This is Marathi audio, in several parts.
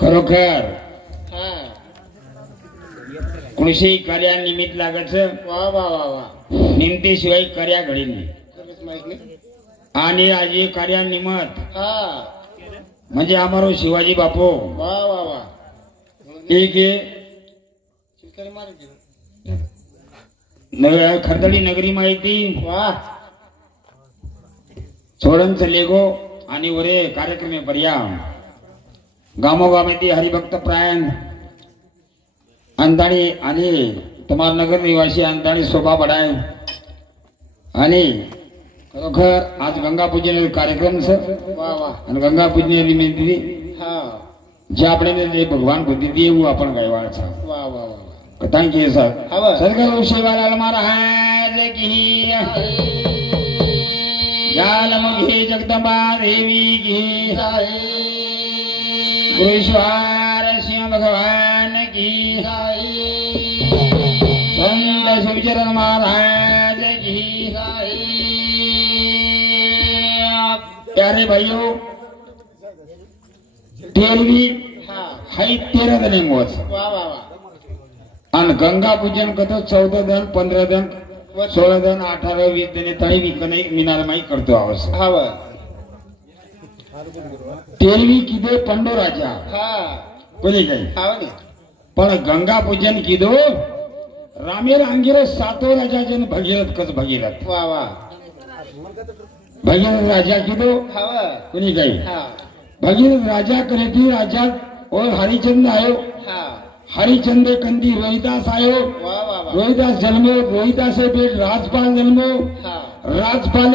खरोखर? हा. कृषी कार्यानिमित्त लागायचं वा वा वा वा. निमतीशिवाय कार्या घडील नाही. आणि आजी कार्यानिमित्त हा. म्हणजे आमारो शिवाजी बापू. वा वा वा. न- खरदडी नगरी माहिती? वा. सोडन लेगो आणि वरे कार्यक्रमे पर्या गामोगामेती हरिभक्त प्रायण अंताणी आणि तुम्हार नगर निवासी अंताणी शोभा बडाय आणि खरोखर आज गंगा पूजन कार्यक्रम सर वा वा आणि गंगा पूजन निमित्त हा जे આપણે જે ભગવાન બુદ્ધિ દે એવું આપણે કહેવાય છે वा वा वा થેન્ક યુ સર હવે. સરકાર શિવાલાલ મહારાજ કી જાલમુખી જગદંબા દેવી કી गुरुश्वर सिंह भगवान की संत सुचरण महाराज की। प्यारे भाइयों तेरवी हाई तेरह दलिंग अन गंगा पूजन करतो चौदा दिन पंधरा दिन सोळा जण अठरा वीस जण तळी विकणे मिनारमाई करतो आवश्यक हवं तेरवी किदे पंडो राजा? हा. कोणी काही हा. पण गंगा पूजन किदो? रामेर अंगिर सातो राजा जन भगीरथ कस भगीरथ? वा वा. भगीरथ राजा किदो? हा कोणी काही हा. भगीरथ राजा करे थी राजा और हरिचंद आयो. हा. हरिचंद कंदी रोहिदास आयो. रोहिदास जन्मो रोहिदास राजपाल जन्मो. हा. राजपाल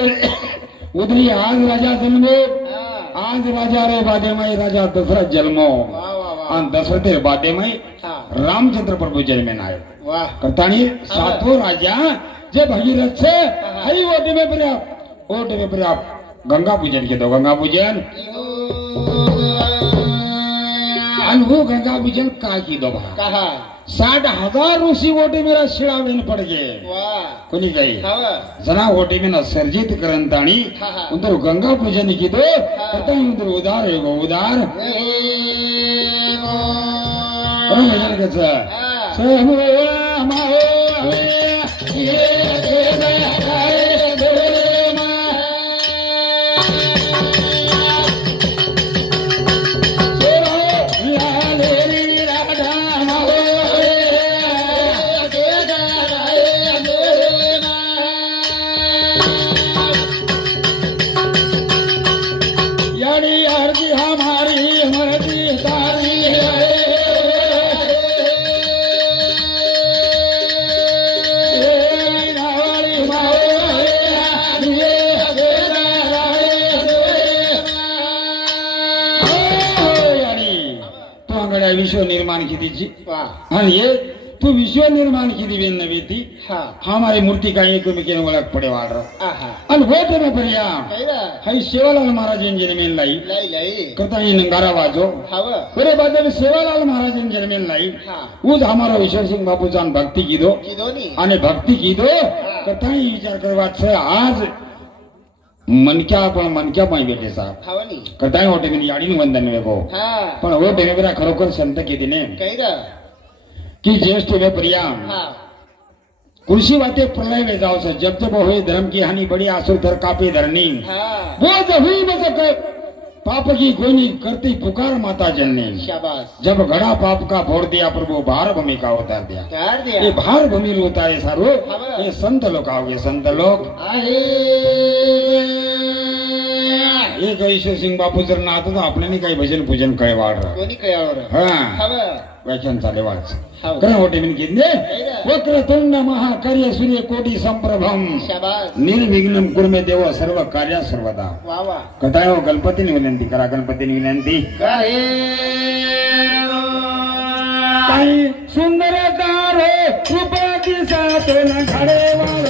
उदरी आज राजा जन्मो. आज राजा रे बादेमाई राजा दुसरा जन्म. आणि दशरथे बादेमाई रामचंद्र प्रभू जन्मे नाय. करतानी सातो राजा जे भगीरथ से हरी ओटे में पर्याप्त. ओटे में पर्याप्त. गंगा पूजन के दो गंगा पूजन. कान्हो गंगा विजन का की दोबा कहा साठ हजार रूसी वोटे मेरा शिड़ा में पड़ गए कुनी गई जना वोटे में ना सर्जित करन ताणी उधर गंगा पूजन की तो पता ही उधर उधार है वो उदार भजन कैसा सहवा माओ ಹಮಾರಿ ಮೂರ್ತಿ ಕಾಯಿ ಕುಮಿಕಿನ ಒಳಗೆ ಪಡೆವಾಡ್ರ ಅಲ್ಲಿ ಹೋದ್ರೆ ಪರಿಯ? ಹೈ ಶಿವಲಾಲ್ ಮಹಾರಾಜ್ ಎಂಜಿನ ಮೇಲೆ ಲೈ. ಕೃತಾಯಿ ನಂಗಾರ ಬಾಜು ಬರೇ ಬಾಜು ಶಿವಲಾಲ್ મહારાજની જન્મેલ નહીં હું જ અમારો ઈશ્વરસિંહ બાપુજાન ભક્તિ કીધો અને ભક્તિ કીધો કરતા વિચાર કરવા છે આજ મનક્યા પણ મનક્યા પણ બેઠે સાહેબ કરતા હોટે મને યાડી નું વંદન વેગો પણ હવે બેરા ખરોખર સંત કીધી ને કે જ્યેષ્ઠ વે પ્રિયા हा कृषी बातें प्रलय में जाओ से जब जब हुए धर्म की हानि बड़ी आसुर धर कापे धरनी। हा। वो हुई पाप की गोनी करती पुकार माता जननी। शाबास जब घड़ा पाप का फोड़ दिया प्रभु भार भूमि का उतार दिया। ये दिया। भार भूमि होता है सारो। हाँ। ये संत लोग आओगे संत लोग। ये ईश्वर सिंह बापू जर ना आता तो आपल्याला नाही काही भजन पूजन कोणी कयावर हा। हवा व्याख्यान चाले वाच हवा करा होते मी किती वक्रतुंड महाकार्य सूर्य कोटी संप्रभम. शाबास. निर्विघ्नम कुर्मे देव सर्व कार्य सर्वदा. कथा हो गणपतीने विनंती करा गणपतीने विनंती सुंदर कार कृपाची साथ न घडे बोल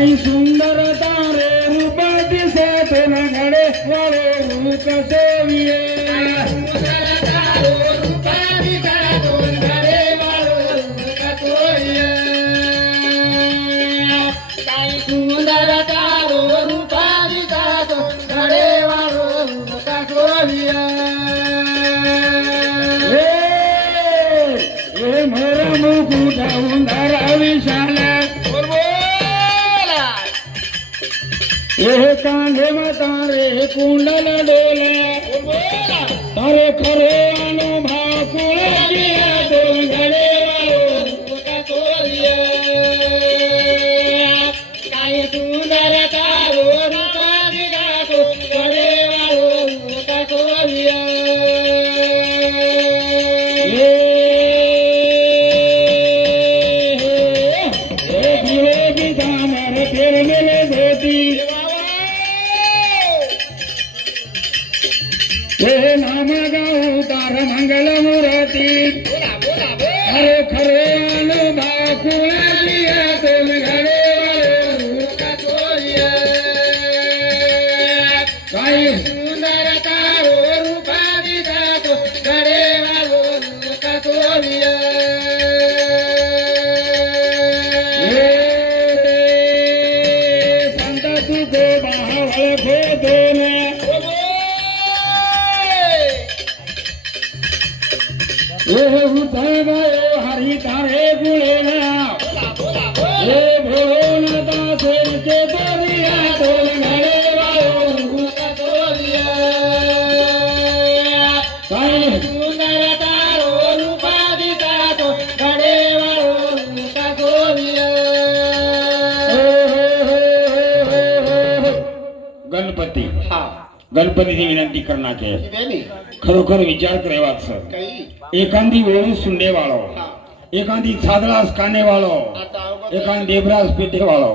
काही सुंदर तारे रूपाची साथ न घडे वाळे रूप सेविये तारे कुंडल डोले तारे तुझे गणपतीची विनंती करण्याचे खरोखर विचार करावाच एखादी वेळी सुंडे वाळो. एखादी छादळास काने वाळो. एखादी देवराज पेटे वाळो.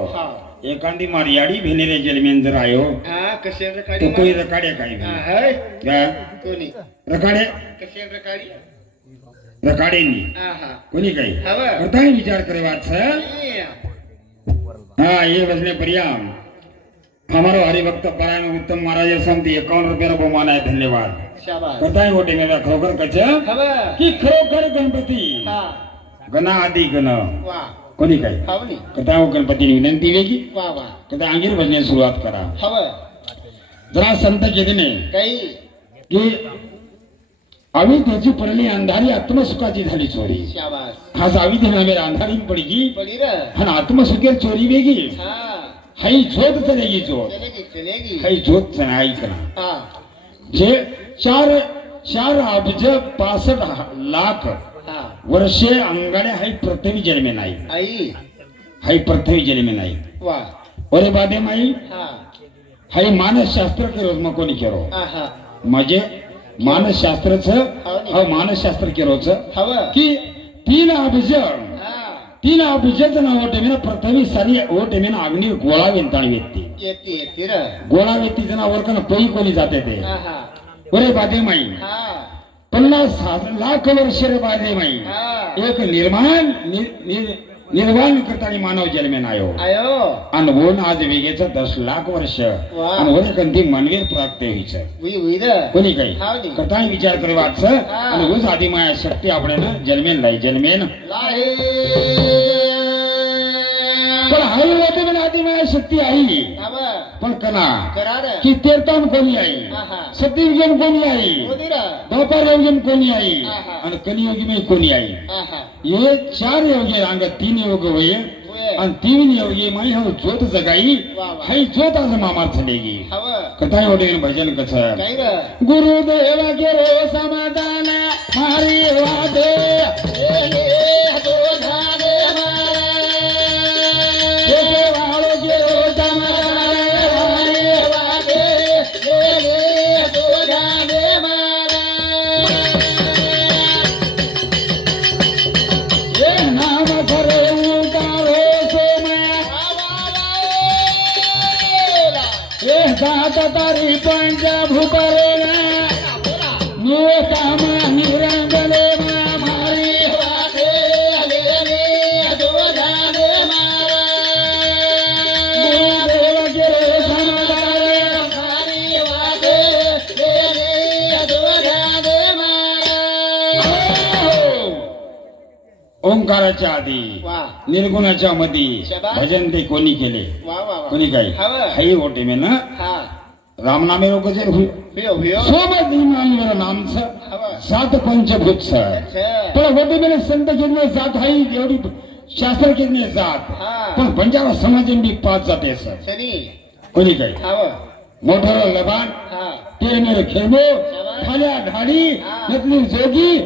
एखादी मारियाडी भेनेरे जलमेन जर आयो तो कोई रकाडे काय क्या? रकाडे? रकाडेनी कोणी काही? हवं. करताना विचार करावाच हाँ ये बजने परियाम. हमारो हरिभक्त पारायण उत्तम महाराज समती एकावन्न रुपयाला बहुमान आहे धन्यवाद करताय गोटे मेरा खरोखर कच की खरोखर गणपती गणा आधी गण कोणी काही कथा गणपतीने विनंती केली कथा अंगीर भजने सुरुवात करा जरा संत केदीने की अविद्याची पडली अंधारी आत्मसुखाची झाली चोरी आज अविद्या नव्हे अंधारी पडली आणि आत्मसुखेर चोरी वेगळी हाई झोत चलेगी झोत हाई झोत ऐकना जे चार चार अब्ज पासष्ट लाख वर्षे अंगाडे हाई पृथ्वी जन्मे नाही आई हाई पृथ्वी जन्मे नाही अरे बादे माई हा हाई मानसशास्त्र केलो मग कोणी केलो म्हणजे मानसशास्त्रच हा मानसशास्त्र केलोच हवं की तीन अभिज ना ओटेमीन पृथ्वी सारी ओटेमीन अग्नी गोळा वेंताणी व्यक्ती येते येते र. गोळा व्यक्तीचं नाव वरकन पोई कोणी जाते ते. अरे बादे माई. पन्नास लाख वर्ष रे बादे माई. एक निर्माण नि- नि- निर्माण करताना मानव जन्मेन आयो आयो. आणि होऊन आज वेगेचं दस लाख वर्ष. आणि होणे कंदी मनवीर प्राप्त व्हायचं कोणी काही. करताना विचार करे वाटच हा. आणि उस आधी माया शक्ती आपल्याला जन्मेन लाई जन्मेन. पण आई होते पण आधी माया शक्ती आई. पण कना र की तीर्थान कोणी आई? आहा सत्ययुगन कोणी आई? र द्वापार योगन कोणी आई. आणि कलियोगी में कोणी आई? हे चार योगे अंग तीन योग होय होय आणि तीन योगे माई हो ज्योत जगाई. हाई ज्योत आज मामार चलेगी कथा एवढे भजन कसं र? गुरुदेव गेरो समाधान मारी वादे. ओंकाराच्या आधी निर्गुणाच्या शाबास. भजन ते कोणी केले? कोणी काही हवं. हाई ओटे में ना? रामनामे लोक जे सोबत नामच. सात पंचभूत. पण ओटे में संत कितने जात हाई एवढी शास्त्र जात. पण बंजारा समाज मी पाच जाते सर. कोणी काही हाव. मोठं लबान हा. टेरमेर खेळबो फाल्या ढाडी. नकली जोगी.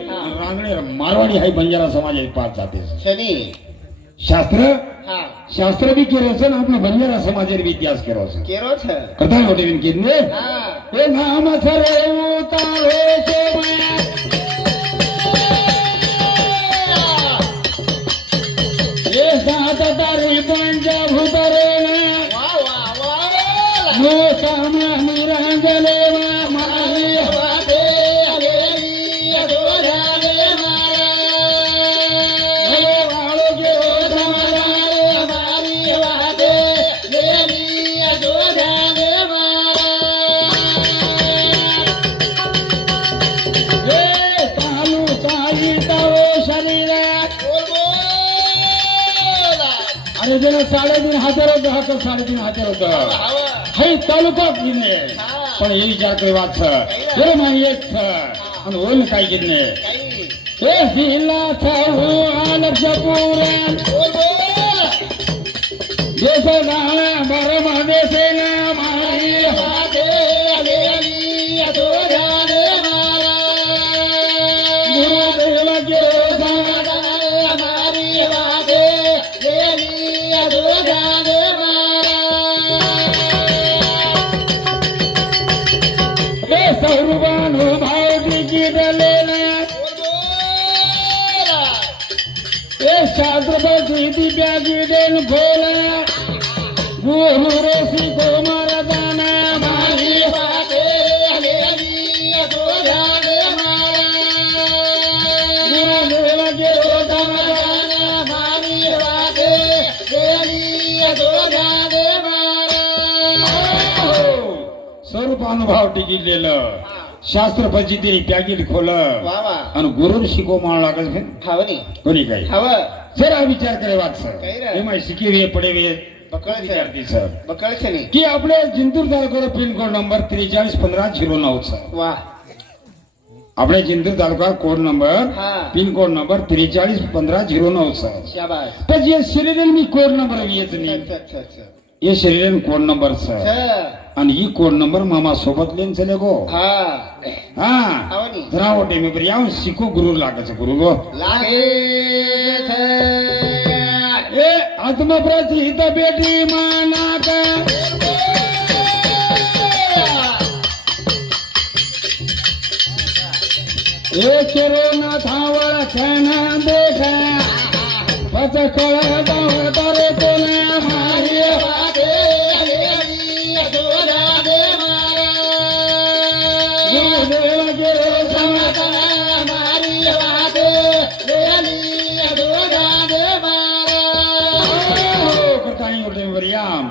रांगणे मारवाडी हाय बंजारा समाजात पाच जाते शास्त्र? शास्त्र बी केलं असं आपलं बंजारा बी इतिहास केला असं केरो छ कथा मोठे बिन हे. नाम उतारे तारी पंचभूतरे साडेतीन हजार होतं हा तर साडेतीन हजार होतं हावा हे तालुका किने पण हे विचार करे वाच हे माही एक छ आणि ओल काय किने काही हे हिला छाऊ आलक्ष पुराण बोल शास्त्रपती दिव्या गिडेन खोला गुरु ऋषी कुमार दाना मारी गुरुदेव के सांगा स्वरूप अनुभव टिकिलेलं शास्त्र पद्धतीने पॅकेट खोल आणि गुरु शिको माळ लागत कोणी काही जरा विचार करे वाच काही रे. हे माहिती शिकी पडे वे सर की आपले जिंतूर तालुका पिनकोड नंबर त्रेचाळीस पंधरा झिरो नऊ सर वा आपले जिंतूर तालुका कोड नंबर हा पिनकोड नंबर त्रेचाळीस पंधरा झिरो नऊ सर तर जे मी कोड नंबर येत नाही अच्छा अच्छा अच्छा हे शरीर कोड नंबर आणि ही कोड नंबर मामा सोबत लेन चले गो? हा। हा। जरा वाटे मी यावं शिकू गुरु लागायचं गुरु गो। लागे ए आत्मप्रचित बेटी मानाक ए केरो थावळ खेळणा देखा। पच कळ दावळ तारे कोणे कथाई उठे वरियाम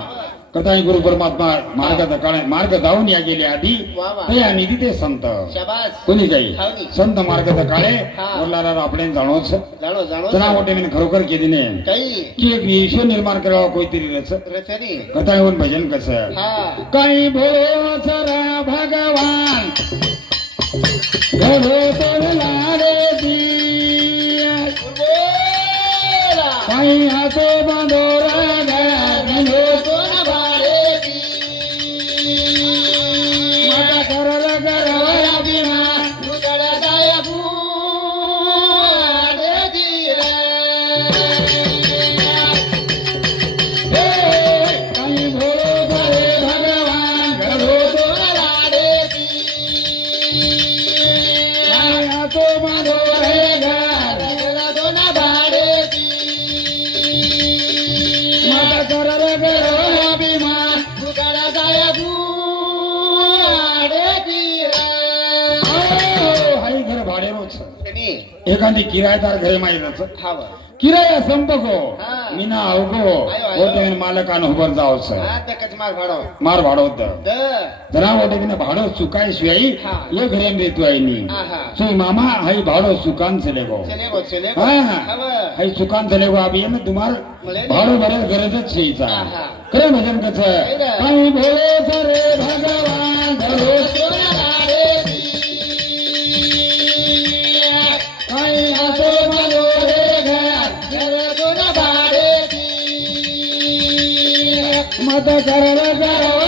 कथाई गुरु परमात्मा मार्ग काळे मार्ग धावून या गेले आधी वा वा. ते आणि तिथे संत. शाबास. कोणी हावनी. संत मार्ग काळे हा. वरला आपण जाणवच जाणो जाणो जना मोठे मी खरोखर केली नाही. काही. की एक ईश्वर निर्माण करावा कोणतरी रच रचनी. कथा येऊन भजन कसं? हा. काही सरा भगवान. घरो तर लाडे दिया. बोला काही हातो बांधो रागा Yeah. एखादी किरायदार घरे माहिती किराया संपको अवको आयो, आयो. ओटे मालकान उभर जाव सर. तकच मार भाडो. मार भाडो द. द जरा ओटे भाडो चुकाय शिवाय हा. ये घरे रेतू आहे नी आहा. सो मामा हाई भाडो सुकान चले गो हा. हाई सुकान चले गो. अभी ना तुम्हार. भाडो भरे गरजच आहा. करे भजन कस? सरे भगवान मत करल करवला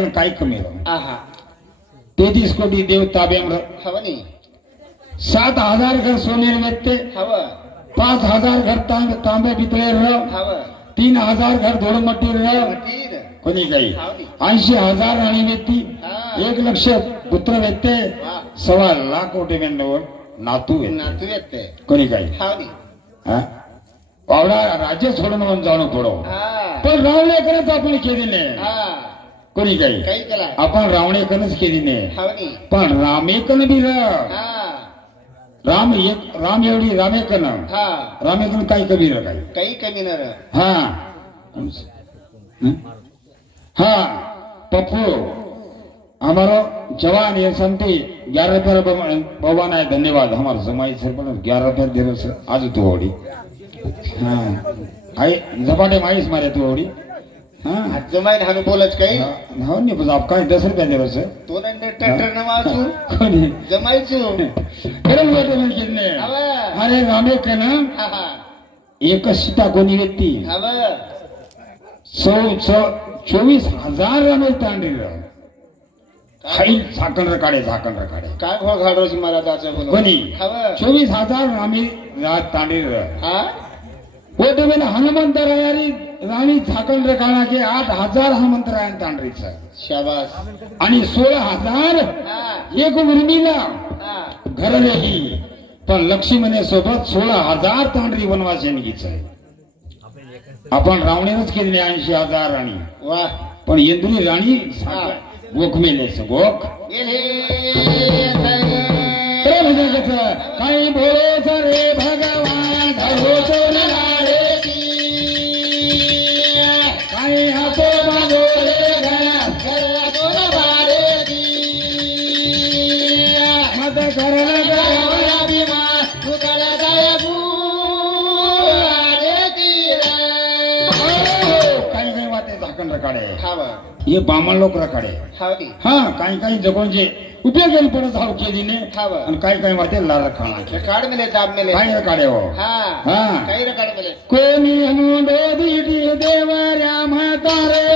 कमी राव तेहतीस कोटी देव ताब्याम सात हजार घर सोने व्यक्ते पाच हजार घर तांब तांबे पितळे राव तीन हजार घर राव कोणी काही? ऐंशी हजार राणी व्यक्ती एक लक्ष पुत्र व्यक्ते सव्वा लाख कोटी मेंढवर नातू व्यक्ते कोणी काही? हा? पावडा राज्य सोडून म्हणून जाणं पडो पण रावणेकरच आपण केली नाही कोणी काही? काही केला. आपण रावणेकरच केली नाही. पण रामेकन बी हा. राम एक राम एवढी रामेकन. हा. रामेकन काही कबीर काही. काही कमी न. हा. हं? हा. पप्पू हमारो जवान ये संती ग्यारह रुपये भगवान- है धन्यवाद. हमारे समाज से पण ग्यारह रुपये दे रहे सर आज तू होडी हाँ. आई जबाटे माईस मारे तू होडी हाँ. आज जमाईन आम्ही बोलत काही? हाँ, नहीं बस आप काय दस रुपये दे रहे सर तो नंतर टटर न वाचू कोणी? जमायचू. खरंच वाटत म्हणजे. अरे रामेकन हा हा. एकच सुद्धा कोणी व्यक्ती. सौ सौ चोवीस हजार रमेश तांडे. खाई झाकण रकाडे झाकण रकाडे काय घोळ घाडोशी त्याचं बोलू कोणी. चोवीस हजार रामी रात तांडे. हा? हनुमंत रायारी राणी झाकण रकाडा के आठ हजार हनुमंत रायन तांडरीच. शाबास. आणि सोळा हजार हा. एक उर्मिला हा. घरलेली पण लक्ष्मणे सोबत सोळा हजार तांडरी वनवासी निघीच आहे आपण रावणेनच केलेली ऐंशी हजार राणी. पण इंद्री राणी गोख मेले गोख काही भरोसा रे हे बामण लोक रकाडे हा काही काही जगोंचे उपयोग केले पडत हाव केलीने खावं. आणि काही काही वाटे लार खाना काढ मिले दाब मिले। काही रकाडे हो। हा हा. काही रकाड मिले। कोणी मुंडो दिदी देवऱ्या म्हातारे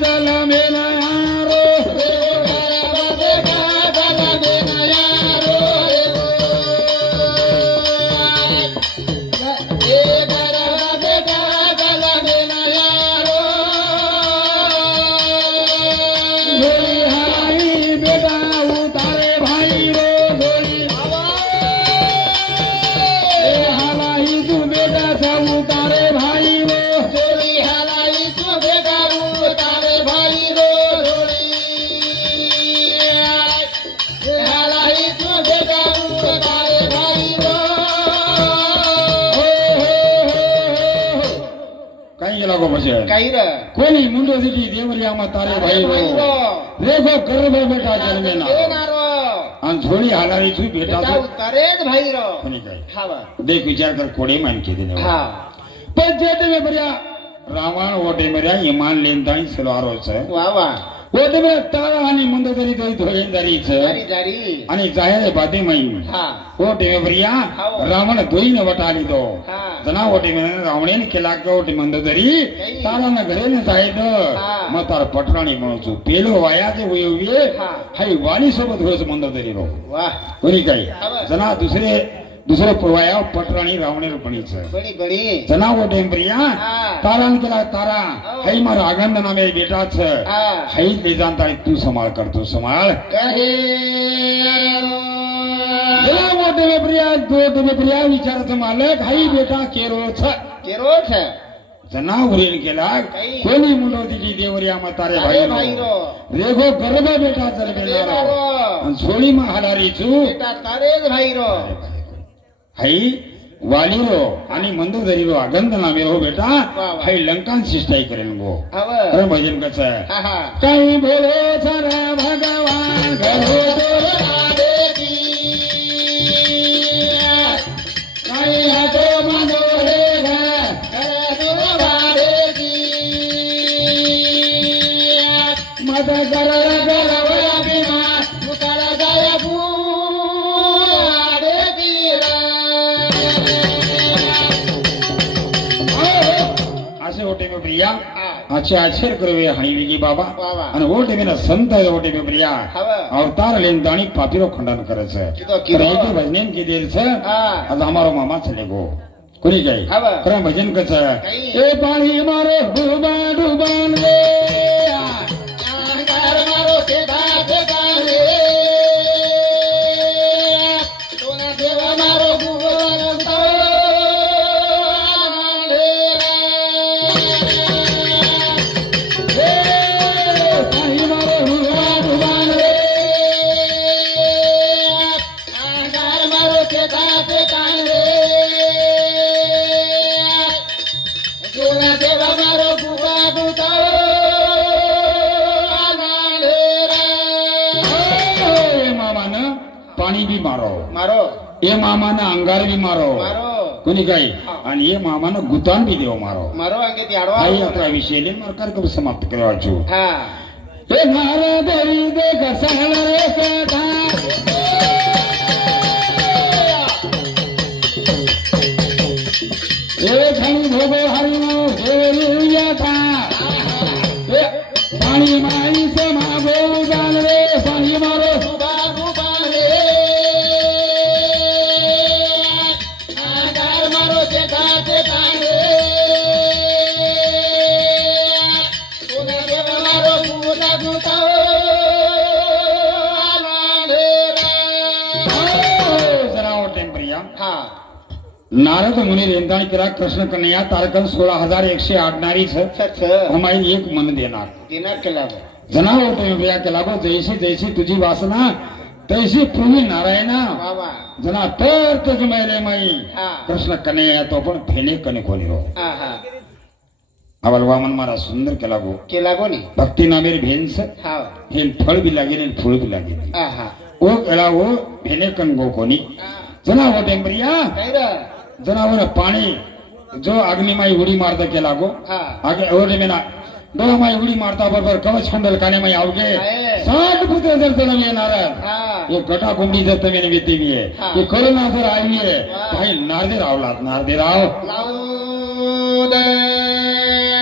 बेटा काही गेला गो म्हणजे काही र कोणी मुंडो दिली देवरिया म्हातारे भाई रो रे गो गर्भ बेटा जन्मेना आणि झोळी हालावी तू बेटा तो करेच भाई रो कोणी काय खावा देख विचार कर कोडे मान केले हा पण जेटे में बरिया रावण ओटे मरिया इमान छ वा वा ओटे में तारा आणि जाहे बादे मई हा ओटे में बरिया हाव. रावण दोईने वटाली दो हा. जना ओटे में रावणेने केला का ओटे मंद तरी काही. तारा ना घरे ने जायद हा. मग तार पटराणी म्हणून पेलो वय उये हा. हाय वाणी सोबत होच मंद तरी रो वा कोणी हाव. जना दुसरे दुसरं पोवाया पटराणी रावणेरपणीचं बडी बडी. जनाव टेम्प्रिया हा. तारान केला तारा. हो. हाई मार आगंद नामे बेटाच. हा. हाई ले जाणता तू समाळ करतो समाळ जनाव टेम्प्रिया दो टेम्प्रिया विचाराचं मालक हाई बेटा केरोच केरोठ जनावरील केला काही. कोणी मुंडवतीची देवरिया म्हातारे अरे भाई रेगो गर्भ बेटा जन्मेला भाईरो सोळी महालारी चू बेटा तारेच भाईरो. हाई वालीरो आणि मंदोदरीरो आगंद नामेरो बेटा. वा. हाई लंकान शिष्टाई करेल गो. खरं भजन कसं आहे? हा हा. काही बोलो सारा भगवान. घरो. तो काही अच्छे आश्चर्य करवे हाणी वेगी बाबा वा वा. आणि ओटे बिना संत आहे ओटे मी प्रिया हवं. अवतार लेन दाणी पापिरो खंडन करायचं कितो कितो. भजनेन की देर छ हा. आज हमारो मामा चले गो कोणी काय हवं. खरं पाणी बी मारो मारो ए मामानं अंगार बी मारो मारो कोणी काही हा. आणि ए मामानं गुतान बी देव मारो मारो अंगे ती काही आडवा अकरा विषय मार्कार कब समाप्त करावाचो हा हे नारदरी दे घसळ नारद मुनी रेंदाणी केला कृष्ण कन्या तारकन सोळा हजार एकशे आडणारी हमाई एक मन देणार. दिनात केला जनावर टेम्परिया केला गो जैसी जैसी तुझी वासना तैसी पूर्वी नारायणा. जना तर तुझ मैले माई. कृष्ण कन्हैया तो पण फेने कने खोली रो हा आवल वामन मारा सुंदर केला गो केला कोणी भक्ती नामेर भेन्स हा. हे फळ बी लागेल फूळ बी लागेल. ओ केला वो फेने कन गो कोणी. जनावर रे? जनावर पाणी जो अग्निमाई उडी मारता केला गो। आगे ओढे मेना डोळा माई उडी मारता बरोबर कवच कुंडल काने माई आवगे। आहे. साठ पुत्र जर तण येणार हा। गटा कोंबडी जर तुम्ही विती आहे हा. कोरोना जर आई आहे. भाई नारदे रावलात नारदे राव.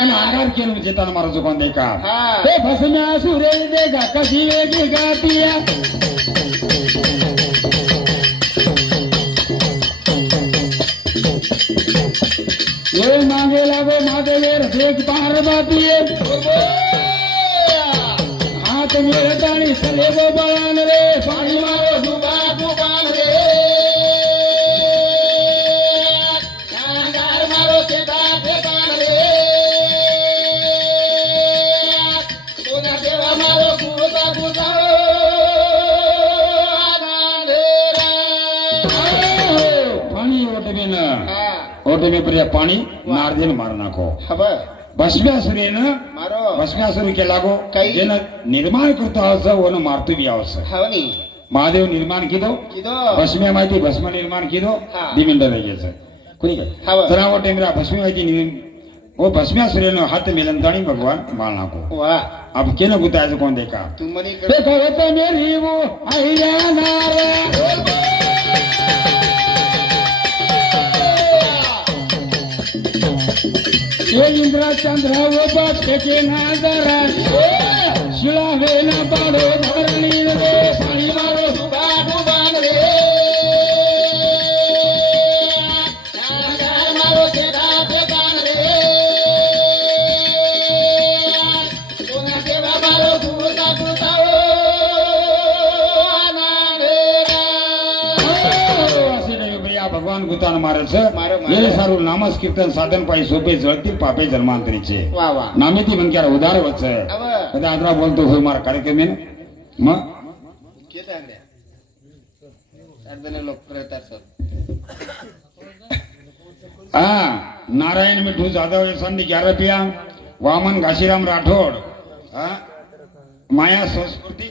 आणि आगार केलं म्हणजे ताना मारा चुकून दे का। हा. फसम्या सुरे दे गा कशी वेगळी गातिया वेर देख पार बापिये हात मिळतानी सले गो बळान रे पाणी मारो डुबा डुबान रे. कांगार मारो चेता चेतान रे. सोना देवा मारो गुळता गुळता आनंद रे. पाणी ओटबेन हा. काही? जेनं निर्माण करतो असं वन मारतो बी आवस हवनी महादेव निर्माण किदो भस्म्या माहिती भस्म निर्माण किदो हा. दिमिंड घ्यायचं कोणी काय हवं. जरा वो टेमरा भस्मी माहिती ओ भस्म्यासुरेनं हात मिलन दाणी भगवान माळ नाको अब केनं गुतायचं कोण दे का तू मनी कळत मेरी वो नारा ये इंद्रा चंद्र वो बाप के नाजरा शिला नामस कीर्तन साधन पायी सोपे जळतील पापे जन्मांतरीचे. नामे ती म्हणक्याला उदार वच कदा आदरा बोलतो होय मार कार्यक्रम मग नारायण मिठू जाधव संधी ग्यारह वामन घाशीराम राठोड. हा माया संस्कृती.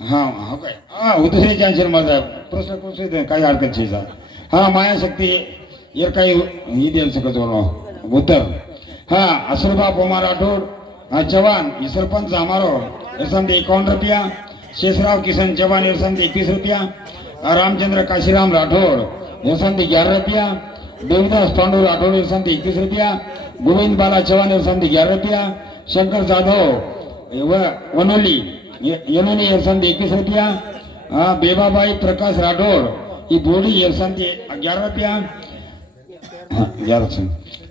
हा हा काय? हा माझा प्रश्न काही हरकत हा मायाशक्ती एक काही ही द्यायला शकत बोलो उत्तर हा असरबा पोमा राठोड हा चव्हाण हे सरपंच हमारो यशवंत एकावन्न रुपया शेषराव किसन चव्हाण यशवंत एकवीस रुपया रामचंद्र काशीराम राठोड यशवंत ग्यारह रुपया देवदास पांडू राठोड यशवंत एकवीस रुपया गोविंद बाला चव्हाण यशवंत ग्यारह रुपया शंकर जाधव व- वनोली यमुनी यशवंत एकवीस रुपया बेबाबाई प्रकाश राठोड ही बोडी यशवंत ग्यारह रुपया हा, ग्यारह छे.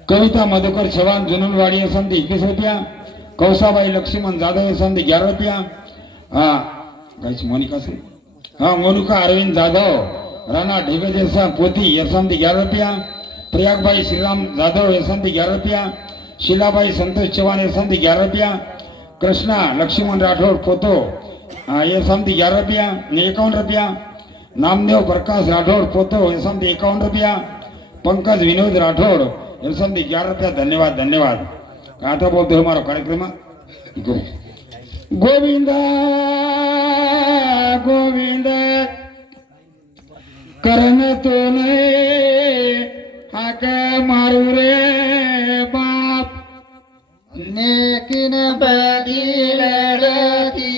कविता मधुकर चव्हाण जुनूनवाडी यशवंत एकवीस रुपया कौसाबाई लक्ष्मण जाधव यशवंत ग्यारह रुपया हा काहीच मोनिका से हा मोनिका अरविंद जाधव राणा ढेगे जैसा पोती यशवंत ग्यारह रुपया प्रयागबाई श्रीराम जाधव यशवंत ग्यारह रुपया शिलाबाई संतोष चव्हाण यशवंत ग्यारह रुपया कृष्णा लक्ष्मण राठौड़ पोतो हाँ, यशवंत નામદેવ પ્રકાશ રાઠોડ પોતો હેસનથી એકાવન રૂપિયા પંકજ વિનોદ રાઠોડ હેસનથી અગિયાર રૂપિયા, ધન્યવાદ ધન્યવાદ. કાંઠો બોલતો મારો કાર્યક્રમમાં. ગોવિંદ ગોવિંદ, કરન તો નહીં હાકે મારું રે બાપ. ને નેકિન બદી લડતી